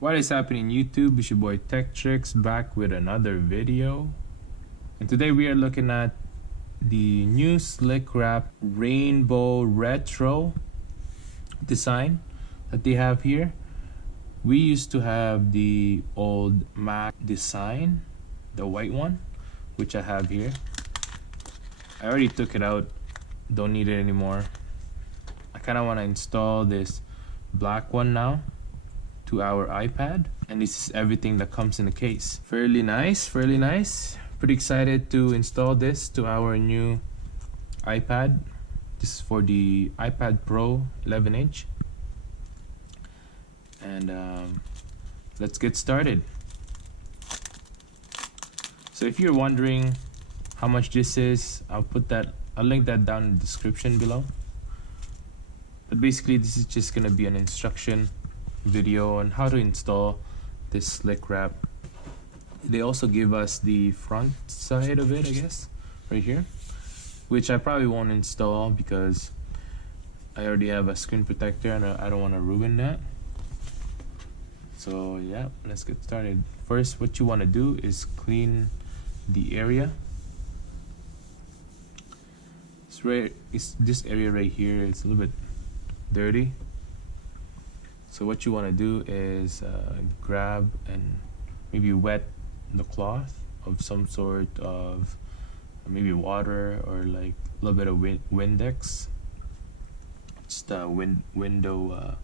What is happening YouTube? It's your boy Tech Tricks back with another video. And today we are looking at the new slick wrap rainbow retro design that they have here. We used to have the old Mac design, the white one, which I have here. I already took it out, don't need it anymore. I kind of want to install this black one now to our iPad, and this is everything that comes in the case. Fairly nice. Pretty excited to install this to our new iPad. This is for the iPad Pro 11-inch. And let's get started. So if you're wondering how much this is, I'll link that down in the description below. But basically this is just gonna be an instruction video on how to install this slick wrap. They also give us the front side of it, I guess, right here, which I probably won't install because I already have a screen protector and I don't want to ruin that. So yeah, let's get started. First, what you want to do is clean the area. It's this area right here. It's a little bit dirty. So what you want to do is grab and maybe wet the cloth of some sort of maybe water or like a little bit of Windex. Just a window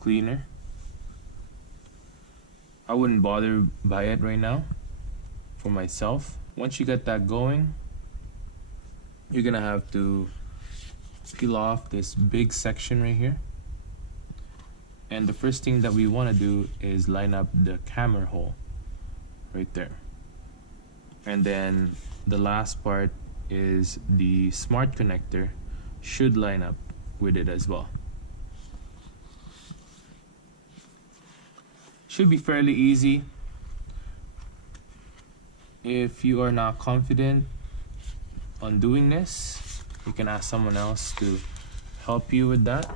cleaner. I wouldn't bother by it right now for myself. Once you get that going, you're gonna have to peel off this big section right here. And the first thing that we want to do is line up the camera hole right there. And then the last part is the smart connector should line up with it as well. Should be fairly easy. If you are not confident on doing this, you can ask someone else to help you with that.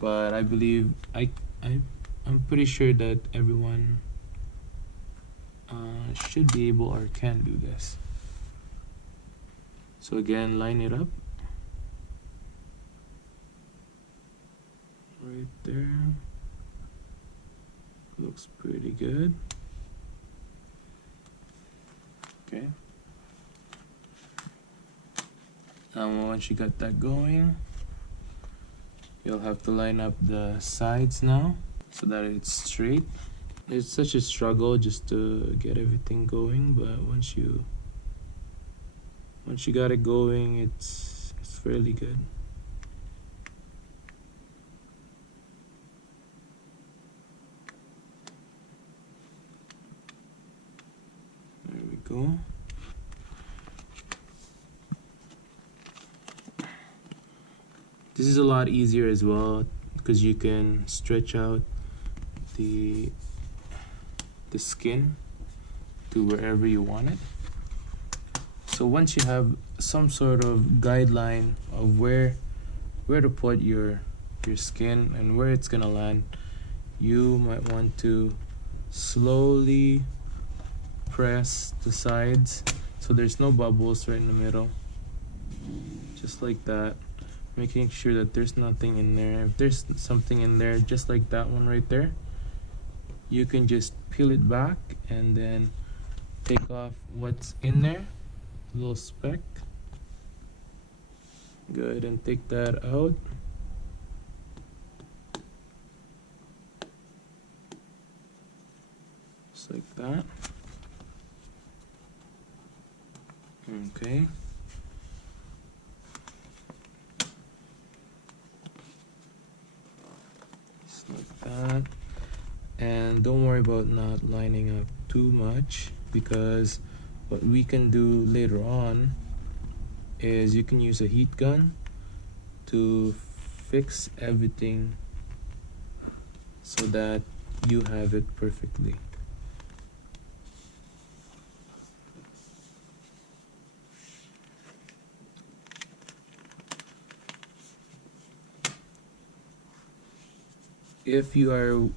But I believe I'm pretty sure that everyone should be able or can do this. So again, line it up right there. Looks pretty good. Okay. Now once you got that going, you'll have to line up the sides now so that it's straight. It's such a struggle just to get everything going, but once you got it going, it's fairly good. There we go. This is a lot easier as well because you can stretch out the skin to wherever you want it. So once you have some sort of guideline of where to put your skin and where it's gonna land, you might want to slowly press the sides so there's no bubbles right in the middle, just like that, making sure that there's nothing in there. If there's something in there, just like that one right there, you can just peel it back and then take off what's in there, a little speck. Go ahead and take that out. Just like that. Okay. Just like that. And don't worry about not lining up too much, because what we can do later on is you can use a heat gun to fix everything so that you have it perfectly. If you are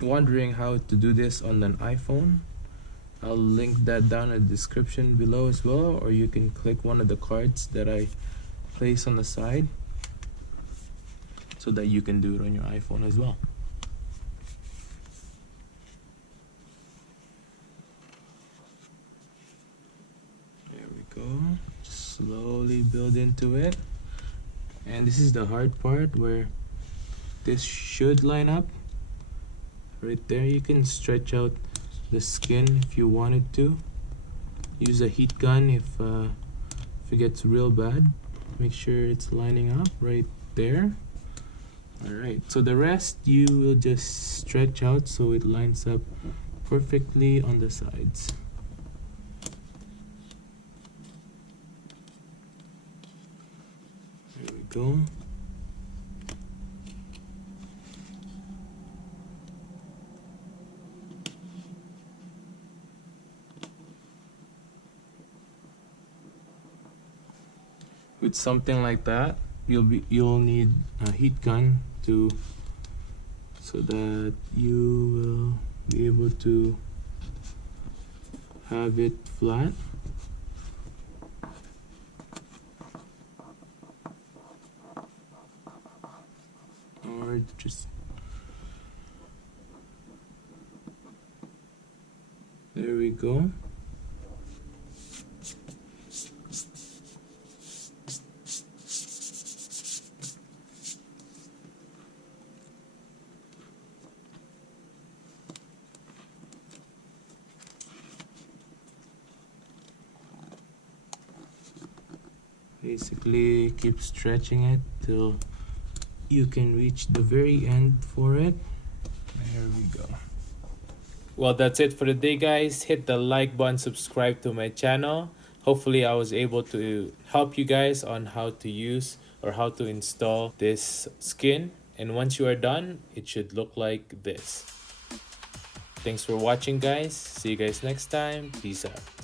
wondering how to do this on an iPhone, I'll link that down in the description below as well, or you can click one of the cards that I place on the side so that you can do it on your iPhone as well. There we go. Slowly build into it. And this is the hard part, where this should line up. Right there, you can stretch out the skin if you wanted to. Use a heat gun if it gets real bad. Make sure it's lining up right there. Alright, so the rest you will just stretch out so it lines up perfectly on the sides. There we go. With something like that, you'll need a heat gun so that you will be able to have it flat. Or just there we go. Basically, keep stretching it till you can reach the very end for it. There we go. Well, that's it for the day, guys. Hit the like button, subscribe to my channel. Hopefully I was able to help you guys on how to use or how to install this skin. And once you are done, it should look like this. Thanks for watching, guys. See you guys next time. Peace out.